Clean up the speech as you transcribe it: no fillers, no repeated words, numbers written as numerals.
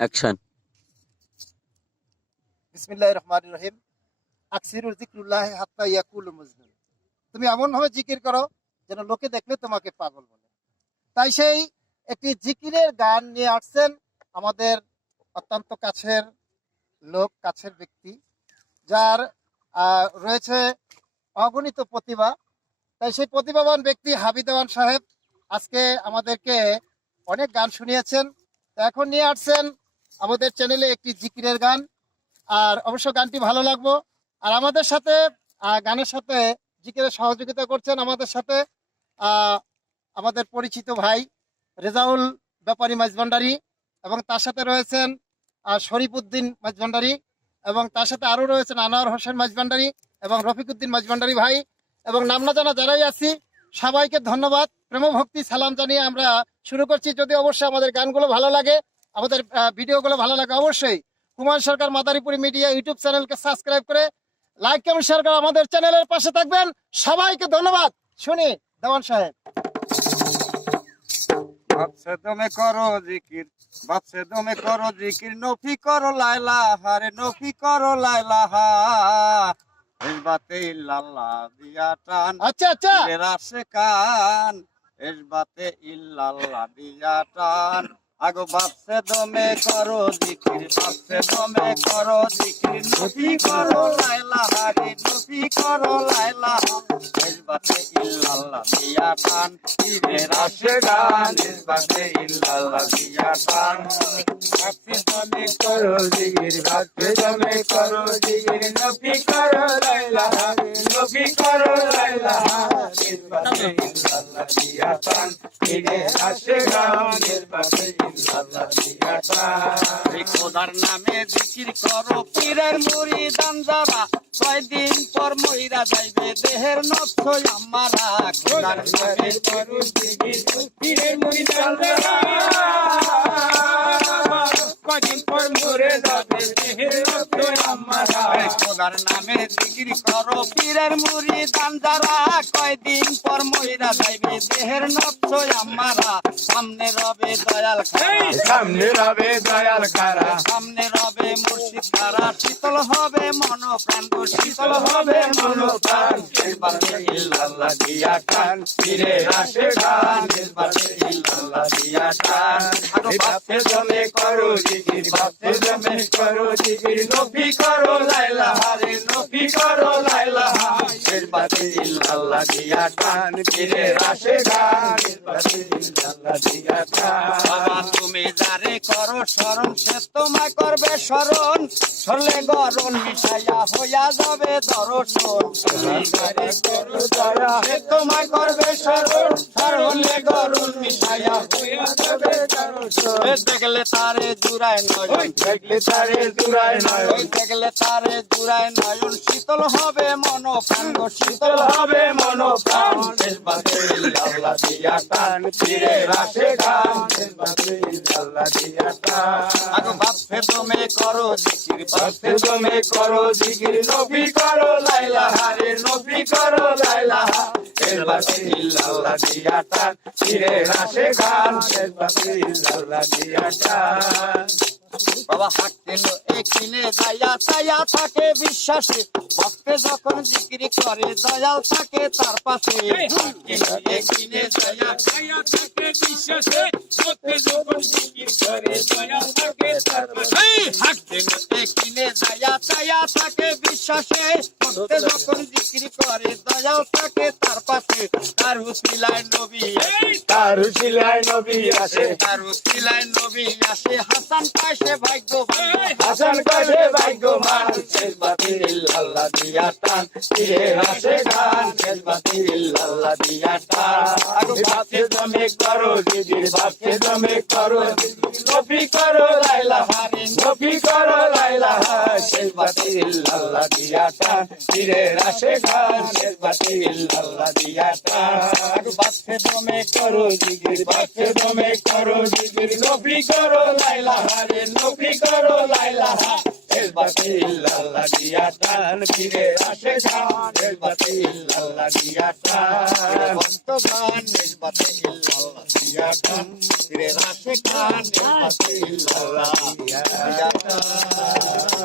Action. বিসমিল্লাহির রহমানির রহিম। আকসিরুল যিকরুল্লাহ হাত্তা ইয়াকুলু মজনুন। তুমি এমন ভাবে জিকির করো যেন লোকে দেখলে তোমাকে পাগল বলে। তাই সেই একটি জিকিরের গান নিয়ে আসছেন আমাদের অত্যন্ত কাছের লোক, কাছের ব্যক্তি, যার রয়েছে অগণিত প্রতিভা। তাই সেই প্রতিভাবান ব্যক্তি হাবিব দেওয়ান সাহেব আজকে আমাদেরকে অনেক গান শুনিয়েছেন। তো এখন নিয়ে আসছেন আমাদের চ্যানেলে একটি জিকিরের গান, আর অবশ্য গানটি ভালো লাগবো। আর আমাদের সাথে গানের সাথে জিকিরের সহযোগিতা করছেন আমাদের সাথে আমাদের পরিচিত ভাই রেজাউল ব্যাপারী মাঝভান্ডারী, এবং তার সাথে রয়েছেন শরীফউদ্দিন মাঝভান্ডারী, এবং তার সাথে আরও রয়েছেন আনোয়ার হোসেন মাঝভান্ডারী এবং রফিকুদ্দিন মাঝভান্ডারী ভাই, এবং নাম না জানা যারাই আছি সবাইকে ধন্যবাদ, প্রেমভক্তি সালাম জানিয়ে আমরা শুরু করছি। যদি অবশ্যই আমাদের গানগুলো ভালো লাগে, আমাদের ভিডিওগুলো ভালো লাগে, অবশ্যই হুমায়ুন সরকার মাদারীপুরি মিডিয়া ইউটিউব চ্যানেলকে সাবস্ক্রাইব করে লাইক কমেন্ট শেয়ার করে আমাদের চ্যানেলের পাশে থাকবেন। সবাইকে ধন্যবাদ। শুনি দেওয়ান সাহেব। বাপসে দমে করো জিকির, বাপসে দমে করো জিকির, নফি করো লাইলা হারে, নফি করো লাইলা হা। এসবাতে ইল্লাল্লাহ দিয়া টান, আচ্ছা আচ্ছা, রাশে কান, এসবাতে ইল্লাল্লাহ দিয়া টান। আগো বাপসে দমে করো জিকির, বাপসে দমে করো জিকির, নফি করো লাইলা হারে, নফি করো লাইলা হা। এসবাতে ইল্লাল্লাহ দিয়া টান, রাশে কান, এসবাতে ইল্লাল্লাহ দিয়া টান। বাপসে দমে করো জিকির, বাপসে দমে করো জিকির, নফি করো লাইলা হারে, নফি করো লাইলা হা। এসবাতে ইল্লাল্লাহ দিয়া টান, রাশে কান, এসবাতে ইল্লাল্লাহ দিয়া টান। খোদার নামে জিকির করো পীরের মুরিদান যারা, কয়দিন পর মইরা যাইবে দেহের নফস আমারা। খোদার নামে করো জিকির পীরের মুরিদান যারা, কয়দিন পর মরে যাবে দেহের নফস আমারা। খোদার নামে জিকির করো পীরের মুরিদান যারা, কয়দিন পর মইরা যাইবে দেহের নফস আমারা। সামনে রবে দয়াল খারা, সামনে রবে দয়াল খারা, সামনে রবে মুর্শিদ খারা। শীতল হবে মন প্রাণ, শীতল হবে মন প্রাণ। এসবাতে ইল্লাল্লাহ দিয়া টান, ফিরে আসে গান, এসবাতে ইল্লাল্লাহ দিয়া টান। আগো বাপসে জমে করো জিকির, বাপসে জমে করো জিকির, নফি করো লাইলা হারে, নফি করো লাইলা হা। এসবাতে ইল্লাল্লাহ দিয়া টান, ফিরে আসে গান, এসবাতে ইল্লাল্লাহ দিয়া টান। বাবা তুমি যারে করো স্মরণ, সে তোমায় করবে স্মরণ, সরলে গরণ মিশাইয়া হইয়া যাবে দর্শন। তুমি যারে করো দয়া, সে তোমায় করবে স্মরণ, সরলে গরণ মিশাইয়া হইয়া যাবে দর্শন। দেখলে তারে জুড়ায় নয়ন, দেখলে তারে জুড়ায় নয়ন, দেখলে তারে জুড়ায় নয়ন। শীতল হবে মন প্রাণ, শীতল হবে মন প্রাণ। এসবাতে ইল্লাল্লাহ দিয়া টান, ফিরে আসে গান, এসবাতে ইল্লাল্লাহ দিয়া টান। আগো বাপসে দমে করো জিকির, বাপসে দমে করো জিকির, নফি করো লাইলা হারে, নফি করো লাইলা হা। এসবাতে ইল্লাল্লাহ দিয়া টান, ফিরে আসে গান, এসবাতে ইল্লাল্লাহ দিয়া টান। বাবা হাঁটতেন একিনে যাইয়া চাইয়া থাকে বিশ্বাসে, ভক্তে যখন জিকিরি করে দয়াল থাকে তার পাশে। একিনে যাইয়া চাইয়া থাকে বিশ্বাসে, ভক্তে যখন জিকির করে দয়াল থাকে তার পাশে। হাঁটতেন একিনে যাইয়া চাইয়া থাকে বিশ্বাসে, ভক্তে যখন জিকিরি করে দয়াল থাকে তার পাশে। তার উসিলায় নবী আসে, তার উসিলায় নবী আসে, তার উসিলায় নবী আসে। হাসান পাশে ভাগ্যবান, হাসান কাশে ভাগ্যবান। এসবাতে ইল্লাল্লাহ দিয়া টান, ফিরে আসে গান, এসবাতে ইল্লাল্লাহ দিয়া টান। আগো বাপসে দমে করো জিকির, বাপসে দমে করো জিকির, নফি করো লাইলা হারে, নফি করো লাইলা হা। এসবাতে ইল্লাল্লাহ দিয়া টান, ফিরে আসে গান, এসবাতে ইল্লাল্লাহ দিয়া টান। আগো বাপসে দমে করো জিকির, বাপসে দমে করো জিকির, নফি করো লাইলা হারে, নফি করো লাইলা হা। এসবাতে ইল্লাল্লাহ দিয়া টান পীরের আসে গান নিসবতে ইল্লাল্লাহ দিয়া টান বর্তমান নিসবতে ইল্লাল্লাহ দিয়া টান পীরের আসে গান নিসবতে ইল্লাল্লাহ দিয়া টান